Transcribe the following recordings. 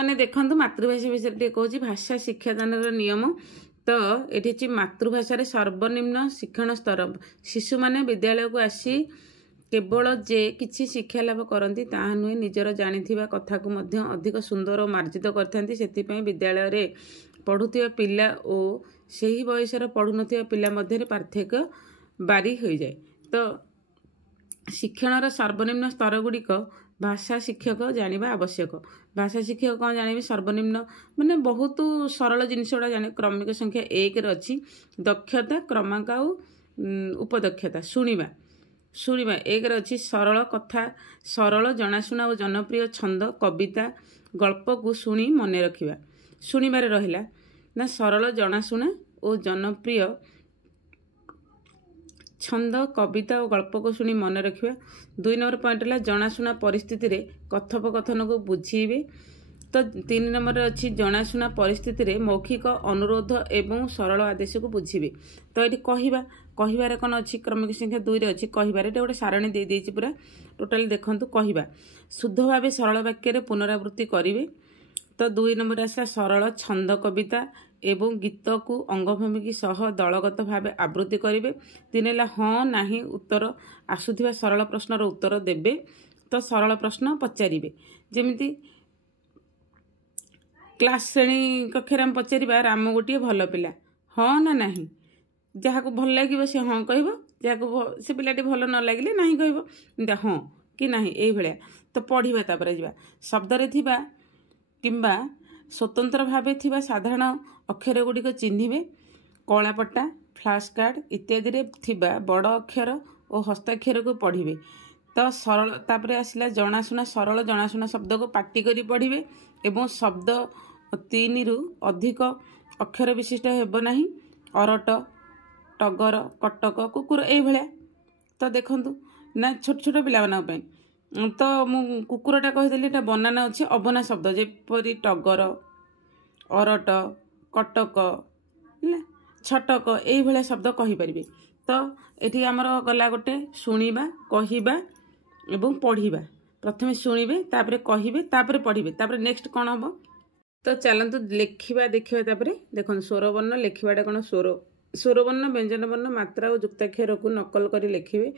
मैंने देखो मातृभाषा विषय कौच भाषा शिक्षादान नियम तो ये मातृभाषा सर्वनिम्न शिक्षण स्तर शिशु मैंने विद्यालय को आसी केवल जे किसी शिक्षा लाभ करती ताहा नुहे निजर जानी कथा को अधिक सुंदर और मार्जित करते से विद्यालय रे पढ़ुवा पिला और सही बयसर पढ़ु पिला मध्य पार्थक्य बारी हो जाए। तो शिक्षण सर्वनिम्न स्तर गुड़िक भाषा शिक्षक जानिबा आवश्यक। भाषा शिक्षक कौन जानिबे सर्वनिम्न माने बहुत सरल जिनिस गुड़ा जाने क्रमिक संख्या 1 रे अछि दक्षता क्रमांक और उपदक्षता शुणिबा 1 रे अछि सरल कथा सरल जनाशुना और जनप्रिय छंद कविता गल्प को शुणी मन रखिबा। शुणिबारे रहिला ना सरल जनाशुना और जनप्रिय छंद कविता और गल्प को शुणी मन रखिबा। 2 नंबर पॉइंट है जनाशुना परिस्थिति रे कथोपकथन को बुझीबे। तो 3 नंबर अच्छी जनाशुना परिस्थिति रे मौखिक अनुरोध एवं सरल आदेश को बुझीबे। तो ये कहबार कौन अच्छी क्रमिक संख्या 2 रे अच्छी कहबार गोटे सारणी दे देछि पूरा टोटाल देखंतु कहबा शुद्ध भाव सरल वाक्य रे पुनरावृत्ति करिवे। तो 2 नंबर आसा सरल छंद कविता एवं गीत को अंगभूमि सह दलगत भाव आवृत्ति करेंगे। 3 है हाँ नहीं उत्तर आसुथिबा सरल प्रश्नर उत्तर देबे। तो सरल प्रश्न पचारिबे जेमिति क्लास श्रेणी कक्षर आम पचारिबा राम गोटे भल पिला हाँ ना नहीं जहाँ को भल लगे से हाँ कह जहाँ से पिलाटी भल न लगे ना कह हाँ कि नहीं यही भाया। तो पढ़ा तापर जा शब्द थिबा किंबा स्वतंत्र भावे थिबा साधारण अक्षर गुड़िक चिन्हिबे। कलापट्टा फ्लैश कार्ड इत्यादि रे थिबा बड़ अक्षर और हस्ताक्षर को पढ़िबे। तो सरल तापर आसला जनाशुना सरल जनाशुना शब्द को पाटी करी पढ़िबे एवं शब्द 3 रु अधिक अक्षर विशिष्ट हेबो नाही। अरट टगर कटक कुकुर ए भलिया। तो देखंतु ना छोट छोट पिला बना पे तो मु कुकुरटा कहीदेली एटा बनाना अच्छे अबना शब्द जेपरी टगर अरट कटक छटक यही भाया शब्द कहीपर। तो ये आमर गला गोटे शुणा कहवा एवं पढ़ा प्रथम शुणवे तापर कहे तापर पढ़े तापर नेक्स्ट कौन हम। तो चलतु लिखा देखा तापर देख स्वरवर्ण लिखाटा कौन स्वरवर्ण व्यंजन वर्ण मात्रा और युक्ताक्षर को नकल कर लिखे।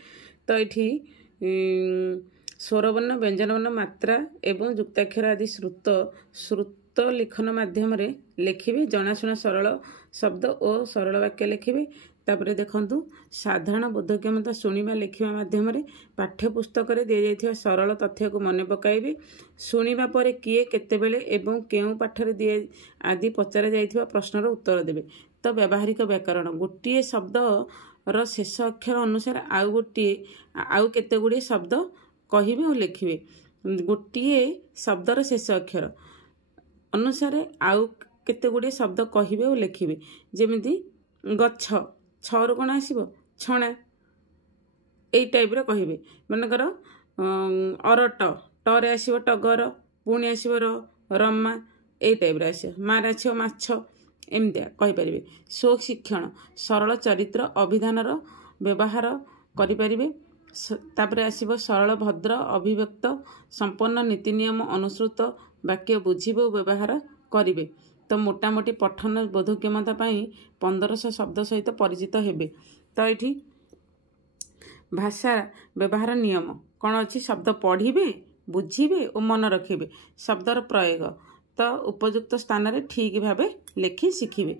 तो ये स्वरवर्ण व्यंजन वर्ण मात्रा एवं युक्ताक्षर आदि श्रुत लिखन माध्यम रे लिखिबे। जनाशुना सरल शब्द और सरल वाक्य लिखिबे। तापर देखंतु साधारण बोधक्षमता शुणिबा लिखिबा माध्यम रे पाठ्यपुस्तक रे दिया जायथिबा सरल तथ्य को मन पकाइबे। शुणिबा परे किए केतेबेले एवं केउ पाठ रे दिए आदि पचारा जायथिबा प्रश्नर उत्तर देबे। तो व्यावहारिक व्याकरण गोटे शब्द रो शेष अक्षर अनुसार आउ केते गुडी शब्द कहिबे और लिखिबे। गोटे शब्दर शेष अक्षर अनुसार आउ केते गुडी शब्द कहिबे और लिखिबे। जेमिति गच्छ छरु कोन आसीबो छणा एई टाइप रे कहिबे। मनकर अरट टरे आसीबो टगर पुणी आसीबो रमा एई टाइप रे आसीबो मार आछो माछ एमतिया कहि परिबे। स्व शिक्षण सरल चरित्र अभिधानर व्यवहार करि परिबे। तापर आसीबो सरल भद्र अभिव्यक्त संपन्न नीति नियम अनुसृत वाक्य बुझिबे व्यवहार करिवे। तो मोटामोटी पठन बोधक्षमता 1500 शब्द सहित परिचित हेबे। तो ये भाषा व्यवहार नियम कौन अच्छी शब्द पढ़िबे बुझिबे और मन रखिबे। शब्दर प्रयोग तो उपयुक्त स्थान रे ठीक भावे लिखि शिखिबे।